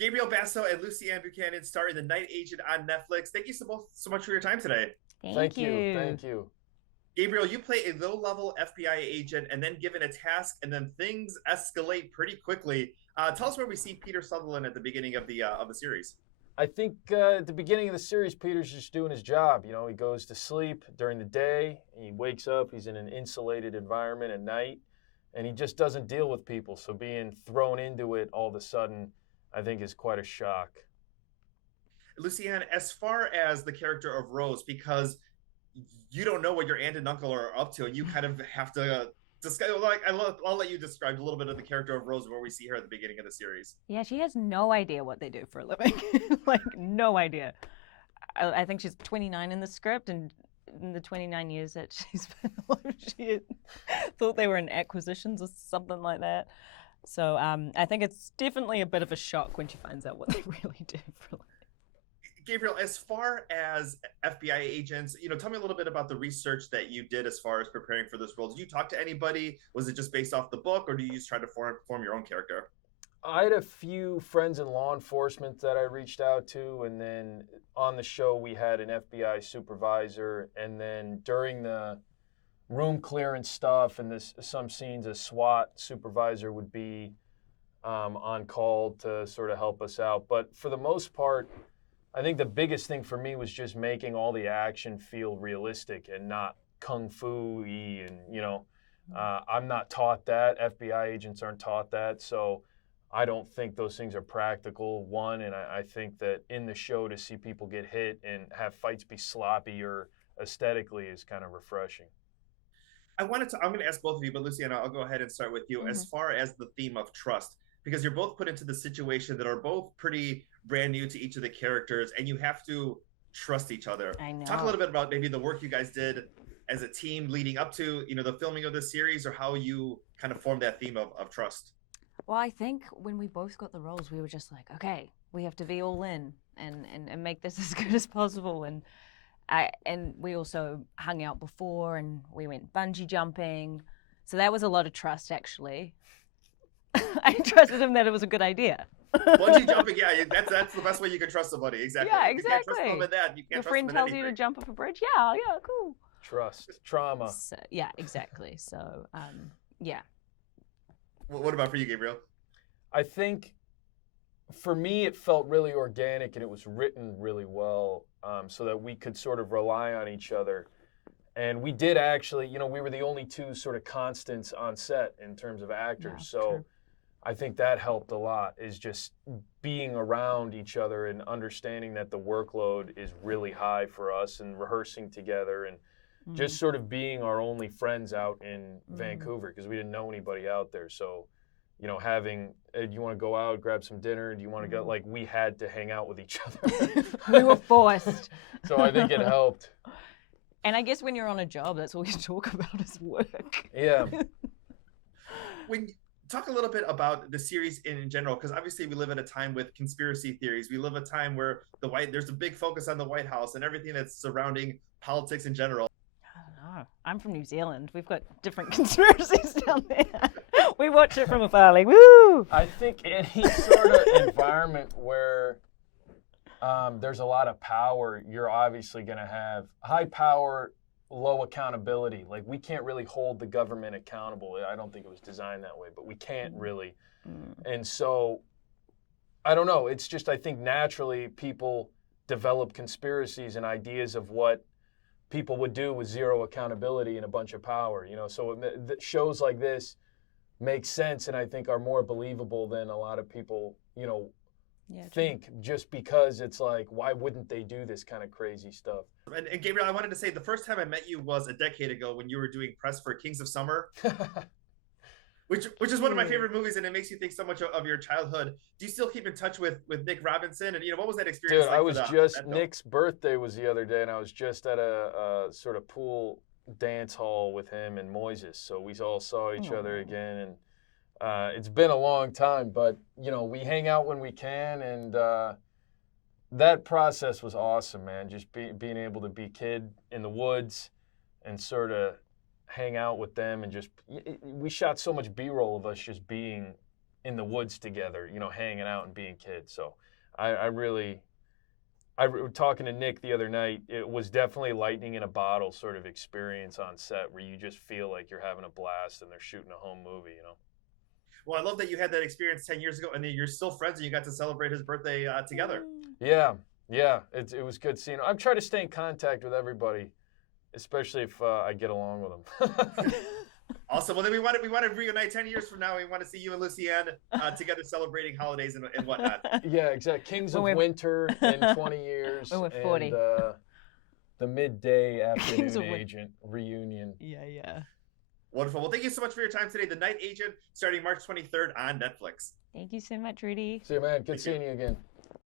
Gabriel Basso and Luciane Buchanan star in The Night Agent on Netflix. Thank you so much for your time today. Thank Thank you. you. Thank you. Gabriel, you play a low-level FBI agent and then given a task, and then things escalate pretty quickly. Tell us where we see Peter Sutherland at the beginning of the series. I think at the beginning of the series, Peter's just doing his job. You know, he goes to sleep during the day, he wakes up, he's in an insulated environment at night, and he just doesn't deal with people. So being thrown into it all of a sudden, I think is quite a shock. Luciane, as far as the character of Rose, because you don't know what your aunt and uncle are up to, and you kind of have to discuss. Like, I'll let you describe a little bit of the character of Rose, where we see her at the beginning of the series. Yeah, she has no idea what they do for a living. Like, no idea. I think she's 29 in the script, and in the 29 years that she's been alive, she thought they were in acquisitions or something like that. So I think it's definitely a bit of a shock when she finds out what they really do for a living. Gabriel, as far as FBI agents, tell me a little bit about the research that you did as far as preparing for this role. Did you talk to anybody? Was it just based off the book, or do you just try to form your own character? I had a few friends in law enforcement that I reached out to, and then on the show we had an FBI supervisor, and then during the room clearance stuff and some scenes, a SWAT supervisor would be on call to sort of help us out. But for the most part, I think the biggest thing for me was just making all the action feel realistic and not kung fu-y. And, I'm not taught that. FBI agents aren't taught that. So I don't think those things are practical, one. And I think that in the show to see people get hit and have fights be sloppy or aesthetically is kind of refreshing. I'm going to ask both of you, but Luciana, I'll go ahead and start with you. As far as the theme of trust, because you're both put into the situation that are both pretty brand new to each of the characters, and you have to trust each other. I know. Talk a little bit about maybe the work you guys did as a team leading up to, the filming of this series, or how you kind of formed that theme of trust. Well, I think when we both got the roles, we were just like, okay, we have to be all in and make this as good as possible. And we also hung out before, and we went bungee jumping. So that was a lot of trust, actually. I trusted him that it was a good idea. Bungee jumping, yeah, that's the best way you can trust somebody. Exactly. Yeah, If you can't trust exactly. them in that, you can't Your trust friend them in tells you anything. to jump off a bridge. Yeah, cool. Trust, trauma. So, yeah, exactly. So, yeah. What about for you, Gabriel? I think for me, it felt really organic and it was written really well, so that we could sort of rely on each other. And we did actually, we were the only two sort of constants on set in terms of actors. Yeah, so true. I think that helped a lot, is just being around each other and understanding that the workload is really high for us, and rehearsing together, and just sort of being our only friends out in Vancouver, because we didn't know anybody out there. So, having, do you want to go out, grab some dinner? Do you want to go? Like, we had to hang out with each other. We were forced. So I think it helped. And I guess when you're on a job, that's all you talk about is work. Yeah. Talk a little bit about the series in general, because obviously we live at a time with conspiracy theories. We live a time where there's a big focus on the White House and everything that's surrounding politics in general. I don't know. I'm from New Zealand. We've got different conspiracies down there. We watch it from afar, like, woo! I think any sort of environment where there's a lot of power, you're obviously going to have high power, low accountability. Like, we can't really hold the government accountable. I don't think it was designed that way, but we can't really. And so, I don't know. It's just, I think naturally people develop conspiracies and ideas of what people would do with zero accountability and a bunch of power. So shows like this make sense, and I think are more believable than a lot of people, think, just because it's like, why wouldn't they do this kind of crazy stuff? And Gabriel, I wanted to say the first time I met you was a decade ago when you were doing press for Kings of Summer, which is one of my favorite movies, and it makes you think so much of your childhood. Do you still keep in touch with Nick Robinson? And what was that experience Dude, like? I was just, Nick's birthday was the other day, and I was just at a sort of pool dance hall with him and Moises, so we all saw each other again, and it's been a long time, but we hang out when we can, and that process was awesome, man. Just being able to be kid in the woods and sort of hang out with them, and we shot so much B-roll of us just being in the woods together, hanging out and being kids. So talking to Nick the other night, it was definitely lightning in a bottle sort of experience on set where you just feel like you're having a blast and they're shooting a home movie. Well, I love that you had that experience 10 years ago, and then you're still friends, and you got to celebrate his birthday together. Yeah, it was good seeing him. I'm trying to stay in contact with everybody, especially if I get along with them. Awesome. Well, then we want to reunite 10 years from now. We want to see you and Luciane together celebrating holidays and whatnot. Yeah, exactly. Kings of Winter in 20 years. When we're 40. And the midday afternoon agent reunion. Yeah. Wonderful. Well, thank you so much for your time today. The Night Agent, starting March 23rd on Netflix. Thank you so much, Rudy. See you, man. Good seeing you again.